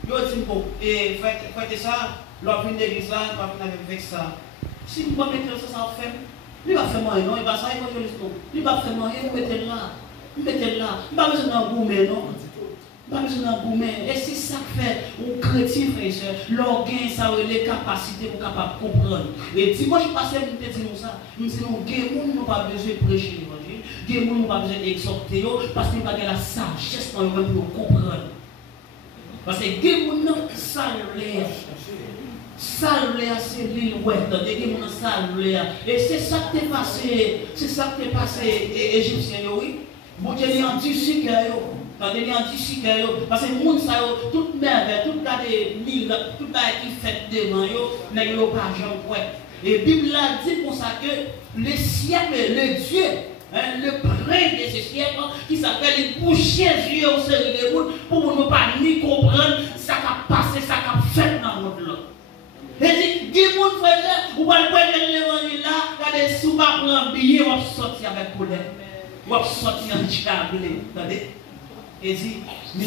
Je dis, bon, et faites ça. L'on vient de l'église là, on va venir avec ça. Si vous mettez ça en fait, il va faire moyen, non, il va ça, il va faire le il va faire moyen, vous mettez là. Vous mettez là. Il va besoin d'un gourmet, non? Il va besoin d'un gourmet. Et c'est ça que fait un chrétien, frère et sœur, l'organe, ça a les capacités pour capable comprendre. Et dimanche passé, je me dis ça. Je me dis, non, les gens n'ont pas besoin de prêcher l'évangile. Les gens n'ont pas besoin d'exhorter, parce qu'ils n'ont pas la sagesse pour comprendre. Parce que les gens n'ont pas ça l'air. Salve c'est l'île ouest, des gens salve. Et c'est ça qui est passé, égyptien, oui. Bon Dieu est anti-sucre, parce que les gens ça toute merveille, toute la mille, toute la qui fait devant eux, n'a pas jamais. Et la Bible dit pour ça que le siècle, le Dieu, le prince de ce siècle, qui s'appelle les boucher Dieu au série des mondes, pour ne pas ni comprendre ça qui a passé, ça qui a fait dans le monde là. Et si des gens frères, ou pas le l'évangile là, regardez, si vous ne prenez pas un billet, vous sortez avec colère. Vous sortez en chicablé. Attendez. Et dit, mais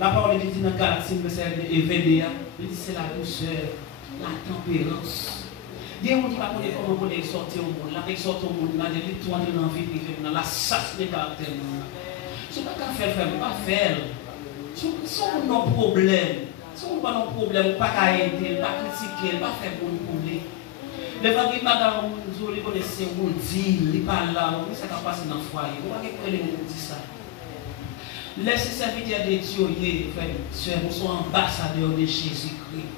la parole de Dieu dans Galatie, verset 22, il dit c'est la douceur, la tempérance. Des gens qui ne connaissent pas comment on sortir au monde, la sortir au monde, il y a des victoires dans la vie privée, dans la chasse des caractères. Ce n'est pas qu'à faire, pas faire. C'est nos problèmes. Si on n'a pas de problème, pas qu'à aider, pas critiquer, pas faire bon problème. Les gens qui sont là, ils connaissent ce qu'on dit, ils parlent là, ils savent pas passer dans le foyer. On va pas les gens dire ça. Laissez serviteurs de Dieu, frères, nous sommes ambassadeurs de Jésus-Christ.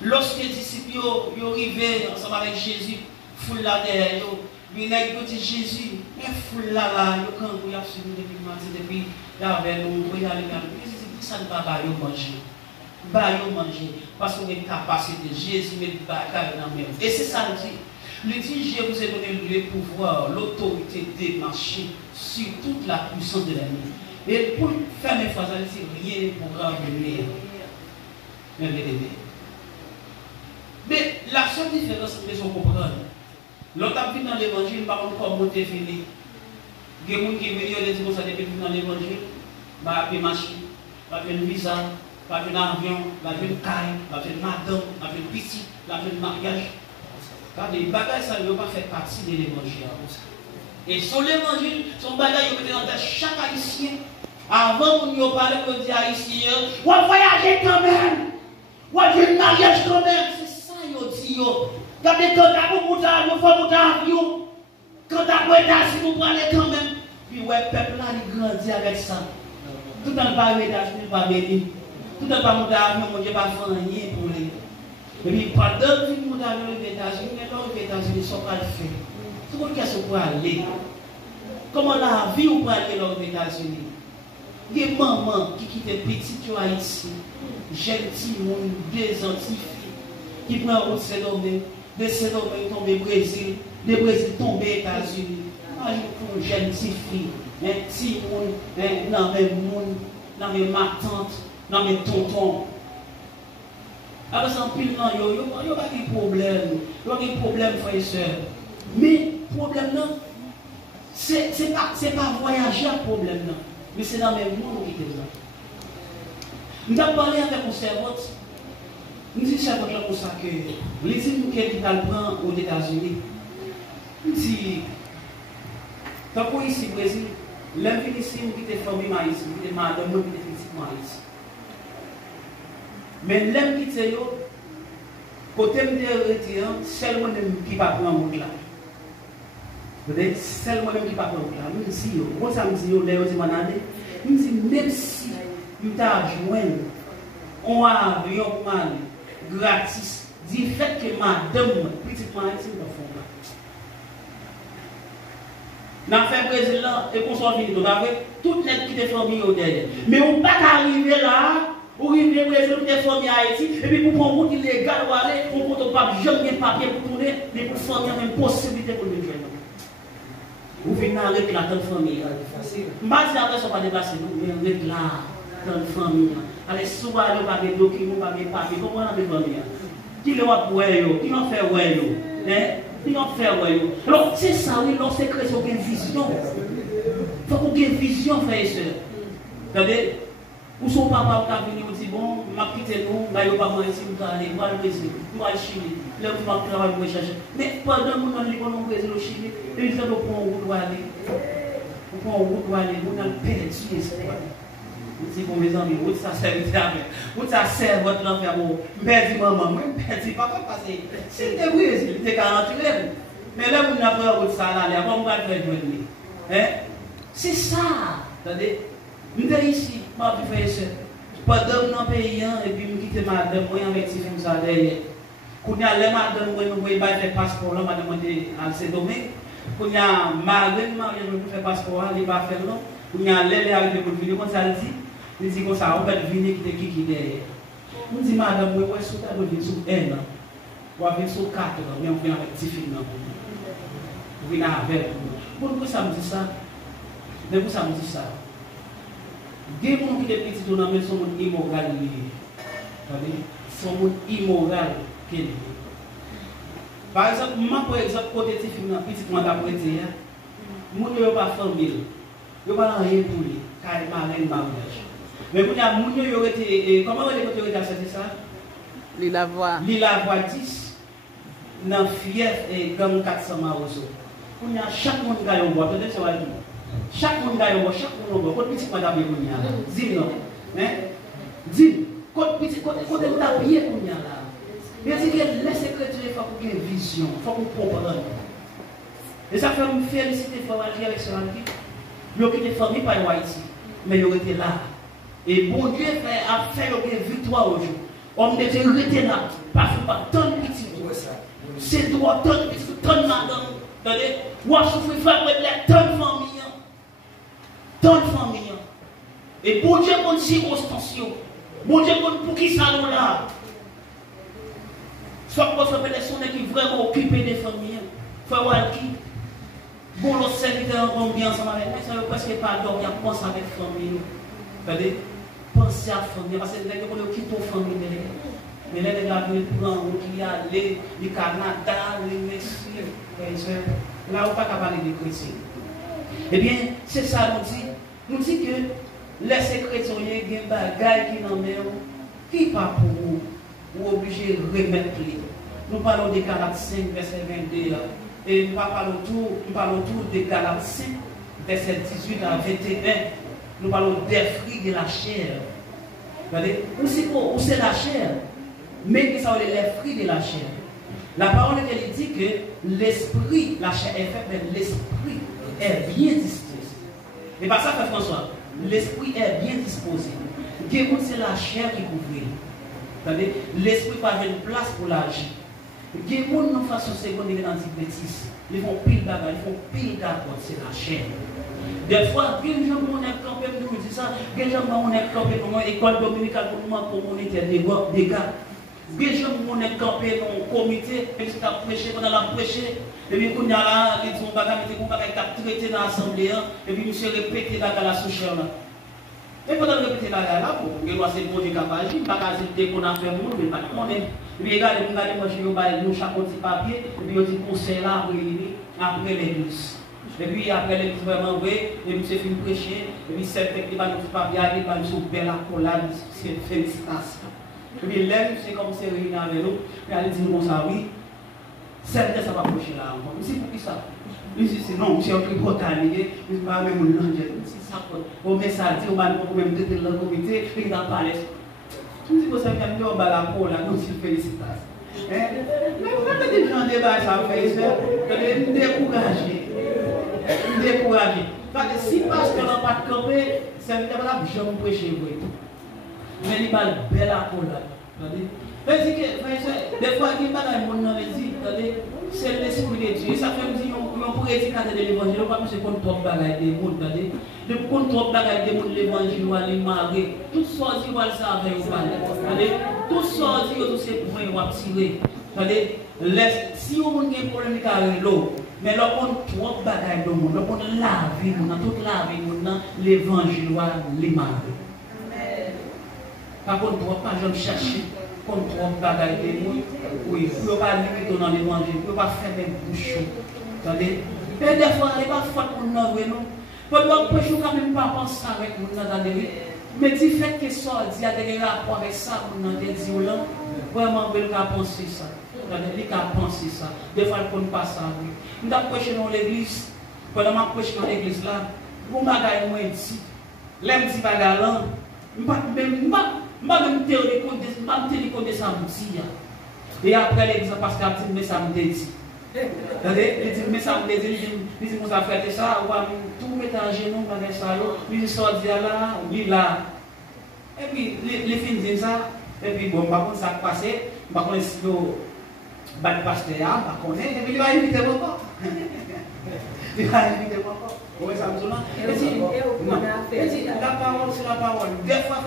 Lorsque les disciples sont arrivés ensemble avec Jésus, foule là derrière, ils ont dit Jésus, mais foule là, ils ont suivi depuis il y avait nous, il y a ça ne va pas manger. Manger parce qu'on est capacité Jésus met bagaille dans même. Et c'est ça le dit. Le dit je vous ai donné le pouvoir, l'autorité de marcher sur toute la puissance de l'ennemi. Et pour faire mes phrases, rien ne pourra venir. Mais la seule différence que je comprends, l'autre a vu dans l'évangile, par contre, comme monter fini. Il y a des gens qui viennent dire ça depuis dans l'évangile, bah puis marcher, bah puis une visa. Pas de avion, pas de caille, pas de madame, pas de petit, pas de mariage. Car les bagages, ça ne va pas faire partie de l'évangile. Et sur l'évangile, son bagage, il dans chaque haïtien. Avant qu'on y parle, on dit haïtien, on va voyager quand même. On va faire un mariage quand même. C'est ça, il dit. Regardez, quand tu as beaucoup d'argent, on fait un avion. Quand tu as beaucoup d'argent, on va aller quand même. Puis, ouais, le peuple là, il grandit avec ça. Tout le temps, pas de d'argent, il va bénir. Tout le temps, mon Dieu, pas faire rien pour lui. Et puis, pendant que nous avons les États-Unis, les États-Unis ne sont pas faits. Tout le monde qui pour aller. Comment la vie ou pour aller aux États-Unis? Il y a des mamans qui quittent petit Haïti, gentil monde, des antifilles, qui prennent route Saint-Domingue, de Saint-Domingue tombent au Brésil, de Brésil tombent aux États-Unis. pour jeune petite fille, petit monde, dans mes monde, dans mes ma tante, dans mes tontons. Après ça, pile non, yo pas de problème, yo pas de problème, frères et sœurs. Mais problème non, c'est pas voyager à problème non, mais c'est dans mes mondes qui est là. Nous avons parlé avec mon servante. Nous disons servante là pour ça que les îles qu'elle prend aux États-Unis. Nous disons, tant qu'on ici au Brésil, l'homme qui était formé maïs, qui était madame, qui était petit maïs. Mais l'homme qui était là, côté de retirant, seulement qui va prendre route là. Peut-être seulement qui va prendre route là. Nous disons, moi ça me dit, nous disons, même si nous t'avons joint, on a un avion pour aller gratis, du fait que madame, petite maïs, nous font là. Dans le Brésil là, et qu'on soit venu, avec toute l'aide qui est formée au derrière. Mais on ne peut pas arriver là, ou arriver au Brésil, qui est formé à Haïti, et puis pour prendre une route illégale, ou aller, on ne peut pas jamais papier pour tourner, mais pour former même possibilité pour le faire. Vous venez avec la tante famille. Je ne sais pas si on va déplacer, mais avec la tante famille. Allez, souvent, on va des documents, on va des papiers, comment on a des familles? Qui le va pour eux, qui l'ont fait eux? Qui l'ont fait eux? Alors, c'est ça, oui, lorsque c'est créé, il faut qu'il y ait une vision. Il faut qu'il y ait une vision, frères et sœurs. Regardez, où son papa qui est venu, il dit, bon, m'a quitté nous, je ne vais pas ici, je vais aller, je vais aller au Brésil, je vais aller au Chili. Là, je vais travailler pour chercher. Mais pendant que nous allons au Brésil, au Chili, il dit, on prend où on doit aller. On prend où on doit aller, on a perdu l'espoir. Je dis, bon, mes amis, où ça sert où ça sert votre enfant? Mais dis, maman, moi, je ne pas parce que c'était Brésil, c'était 40 euros. Mais là, vous n'avez pas de salaire, après, on va faire jouer. C'est ça. Attendez, nous sommes ici, ma petite frère et sœur. Pendant que nous payons, et puis nous quittons madame, moi, avec ces femmes ça derrière. Quand il y a les madame, nous voulons faire passeport, là, madame, à ce domaine. Quand il y a Marlène, nous faire passeport, il va faire là. Quand il y a les arrivés pour venir, comme ça, il dit comme ça, on va venir qui derrière. Nous disons, madame, oui, si vous avez venir sur 1 an, ou venir sur 4 ans, mais on vient avec petits filles. Vous venez avec nous. Pourquoi ça me dit ça? Mais pourquoi ça me dit ça? Des gens qui sont petits dans le sont immoral. Sont immoral. Par exemple, moi, par exemple, côté de film, petit mandat prêté, moi, je n'ai pas famille. Je n'ai pas rien pour lui, car il m'a rien mariage. Mais quand il y a mon yo été comment on est sorti ça? Lila voix 10 dans fief et gang 400 maroso. Quand il y a chaque monde qui a un bois, peut-être c'est vrai. Chaque monde qui a un bois, chaque monde bois. Côté petit madame Kounia. Dis non. Dis côté petit côté on t'a payé Kounia là. Mais c'est que les secrétaires il faut qu'il y ait une vision, il faut qu'on comprenne. Et ça fait me féliciter pour agir avec ce qui il a quitté famille par Haïti, mais il était là. Et bon Dieu a fait une victoire aujourd'hui. On était resté là, parce que pas tant de petits. C'est droit, tant de petits, tant de madame. Attendez, moi je souffre frère, tant de familles. Tant de familles. Et bon Dieu, bonne circonstance. Bon Dieu, pour qui ça nous là? Soit pour faire des personnes qui vraiment occupées des familles. Frère Walki. Bon, le serviteur en bien ensemble avec moi, ça ne veut presque pas dormir, pense avec la famille. Regardez, pensez à la famille, parce que les gens qui occupent la famille, mais les gens qui prennent qui aller, du Canada, les messieurs, là, on ne peut pas parler de chrétiens. Eh bien, c'est ça, nous dit que les chrétiens, il y a des bagages qui n'en ont, qui pas pour vous, vous obligez de remettre les. Nous parlons de Galates 5, verset 22. Et nous parlons tout de Galates 5, verset 18 à 21. Nous parlons des fruits de la chair. Où c'est la chair? Mais que ça veut dire les fruits de la chair. La parole elle dit que l'esprit, la chair est faite, mais l'esprit est bien disposé. Et par ça, Frère François, l'esprit est bien disposé. C'est la chair qui couvre. L'esprit n'a pas une place pour l'agir. Les gens de façon seconde dans les bêtises. Ils font pile d'abord, ils font pile d'accord, c'est la chair. Des fois, les gens qui ont campé, nous disons ça, les gens qui ont campé pour moi, école dominicale pour moi, communauté des gars. Des gens qui ont campé dans le comité, et qui ont prêché pendant la prêché. Et puis, quand il y a là, ils ont traité dans l'assemblée, et puis, monsieur répété la sous-chair là. Et pendant le répéter la là, il doit se poser capage, il ne va pas hésiter qu'on a fait monde, mais pas de monde. Et puis, regardez, vous allez manger chaque petit papier, et puis, il dit conseil là après l'église. Et puis, après l'église, vraiment, oui, et puis, c'est fini prêcher, et puis, c'est fait que les petit papier, il va nous belle accolade, c'est félicitations. Et puis, l'aime, c'est comme c'est réuni avec nous, et elle dit comme ça, oui, c'est ça va prêcher là encore. Mais c'est pour qui ça? C'est non, c'est un truc botanique, mais c'est pas même un langage. C'est ça, on met ça, on va même traiter le comité, et il va parler. Tout ce que ça vient de nous, on va la peau, là, nous, c'est félicitations. Mais quand tu es en débat, ça fait ça, tu es découragé. Découragé. Parce que si pasteur n'a pas de camper, c'est un là, je vais prêcher. Mais il va le bel accord là. Des fois, il y a des gens qui disent, c'est l'esprit de Dieu. Ça fait dire on pourrait dire de l'évangile, on va se contre bagaille des mondes. Le contre bagaille des mondes, l'évangile, on va les marier. Tout sorti, on va le savoir, on va aller. Tout sorti, on va tirer. Si on a un problème avec l'eau, mais lorsqu'on trop bagaille dans le monde, lorsqu'on lave, on a toute la vie, l'évangile, on va les marier. Par contre, on ne va pas jamais chercher. Comme trop bagaille des mots, oui, pour ne pas limiter dans l'évangile, pour ne pas faire des bouchons. Attendez? Et des fois, il n'est pas faute pour nous, non? Pour nous, je ne peux même pas penser avec nous, mais du fait que ça, il y a des rapports avec ça, nous avons dit, vraiment, il faut penser ça. Il faut penser ça. Des fois, il ne peut pas ça. Nous avons prêché dans l'église, pendant que je prêché dans l'église là, pour bagaille, moi, ici, l'aime dit bagaille là, je ne même théorie de ça et après l'exemple parce qu'il dit mais ça me dit il dit mais ça me dit il dit qu'on a fait ça on va tout mettre en genou dans ça il sort là oui là et puis les filles disent ça et puis bon par contre ça passé par contre si le bad pasteur par contre et puis il va inviter encore il va inviter encore. Oui, ça me dit, la parole, c'est la parole. Des fois,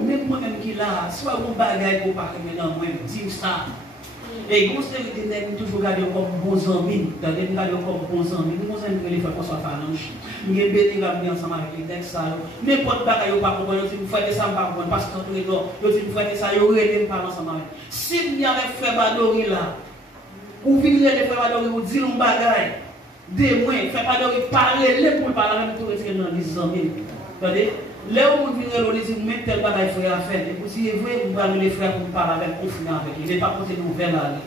même moi-même qui là, soit vous bagaille pour parler maintenant, moi, dis ça. Et vous savez que toujours garder comme bons amis, garder comme bons amis. Nous avons les faire qu'on soit falange. Nous avons béni ramener ensemble avec les textes. N'importe quoi, vous ne pas comprendre, vous faites ça, pas parce que vous faites ça, vous allez parler ensemble avec. Si vous avez fait Badori là, vous venez les frères Badori, vous dites un bagaille. Des moyens, fait pas de parler, les pour parler avec tout dans les amis. Regardez, là où vous venez, on dit, mais tel bagaille frère à faire. Et vous dites, vous allez les frères pour parler avec confiance avec lui. Il n'est pas porté nouvelle à lui.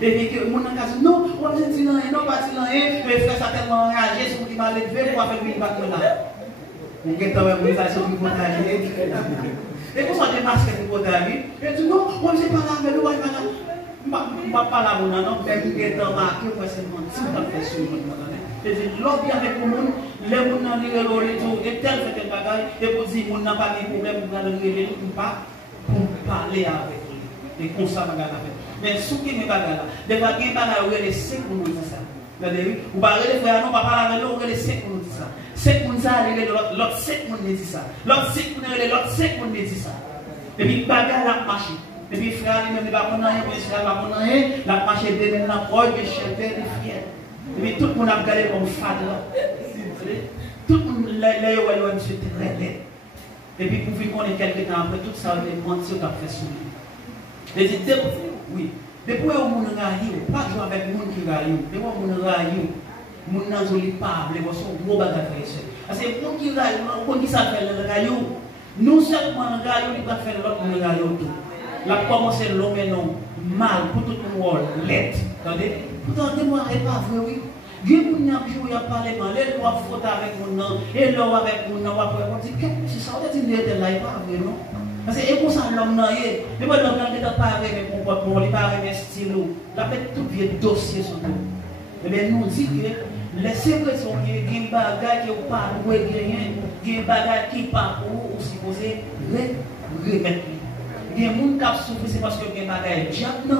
Et puis, mon engagement, non, on va dire, non, pas dire rien, mais frère, ça tellement engagé, c'est qui m'a levé pour faire une batte là. Vous avez une organisation qui peut agir. Et vous avez des masques qui peuvent agir. Et tu dis, non, on ne sait pas là, mais nous, on va là. Je ne vais pas là, non, mais je vais marqué, moi, c'est mon type de sur le monde. C'est-à-dire, l'autre avec le monde, les gens n'ont pas de tout, et tel fait un bagage, et vous dites, on n'a pas de problème, vous allez révéler tout pas pour parler avec lui. Et comme ça, vous allez faire. Mais ce qui n'est pas là, des fois, il y a des bagages où les 5 pour nous dire ça. Vous parlez des frères, non, pas parler avec l'autre, les 5 pour nous dire ça. 5 pour nous dire l'autre 5 pour nous dire ça. L'autre 5 pour nous dire l'autre 5 pour nous dire ça. Et puis, bagage là, marche. Et puis, frère, il ne va pas rien, mais frère, va pas rien, la marche est de la proie, de chanter, de fier. Et puis, tout le monde a regardé comme fade là. Tout le monde l'a eu, monsieur, très laid. Et puis, pour qu'on ait quelques temps après, tout ça, les mentir, on a fait sourire. Et dit, oui, depuis que on a raillé, pas jouer avec les gens qui raillent. Depuis qu'on a raillé, les gens n'a joli pas, les gens sont gros bagages. Parce que les gens qui raillent, on dit ça fait le raillé. Nous seulement raillé, il va faire l'autre monde raillé tout. La commencé l'homme et non mal pour tout le monde, l'aide. Pourtant, moi, ce n'est pas vrai, oui. Dieu nous a joué à parler, les lois fautes avec mon nom, et l'eau avec mon nom, après, on dit, c'est ça, on dit, il était là, il n'est pas vrai, non? Parce que, et pour ça, l'homme n'a rien. Et moi, l'homme n'a pas avec mes comportements, il n'a pas avec mes stylos. Il a fait tout vieux dossier sur nous. Et bien, nous dit que les sécrétions, il y a des bagages qui n'ont pas loué, il y a des bagages qui ne pas pour vous, aussi posé, remettre. Il y a des gens qui souffrent, c'est parce que vous avez des bagages diable,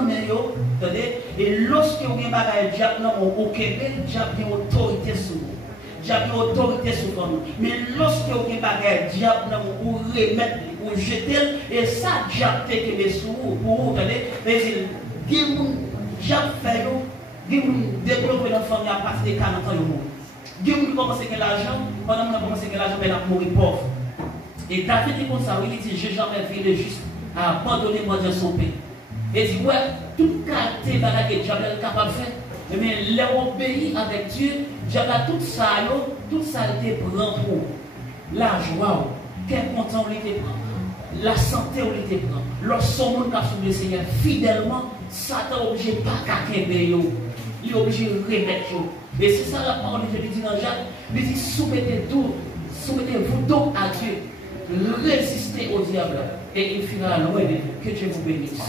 et lorsque vous avez des bagages diable, au Québec, diable a autorité sur vous. Diable a autorité sur vous. Mais lorsque vous avez des bagages diable, vous remettez. ou jeter, et ça, Jacques te des sous, pour vous, attendez, mais il dit, Jacques fait, il dit, développer l'enfant, il a passé 40 ans, il dit, il commence à gagner l'argent, pendant qu'il a commencé à gagner l'argent, il a mouru pauvre. Et David dit comme ça, il dit, j'ai jamais vu le juste à abandonner moi dans son pays. Et dit, ouais, toute qualité que Dieu est capable de faire, mais les obéis avec Dieu, Dieu a tout ça a été prend pour la joie, quel content on était prend, la santé on était prend, lorsqu'on monde a soumis le Seigneur fidèlement, Satan n'est obligé pas qu'à il est obligé de remettre. Et c'est ça la parole de Dieu dit dans Jacques, il dit soumettez-vous donc à Dieu, résistez au diable et il finira loin de vous. Que Dieu vous bénisse.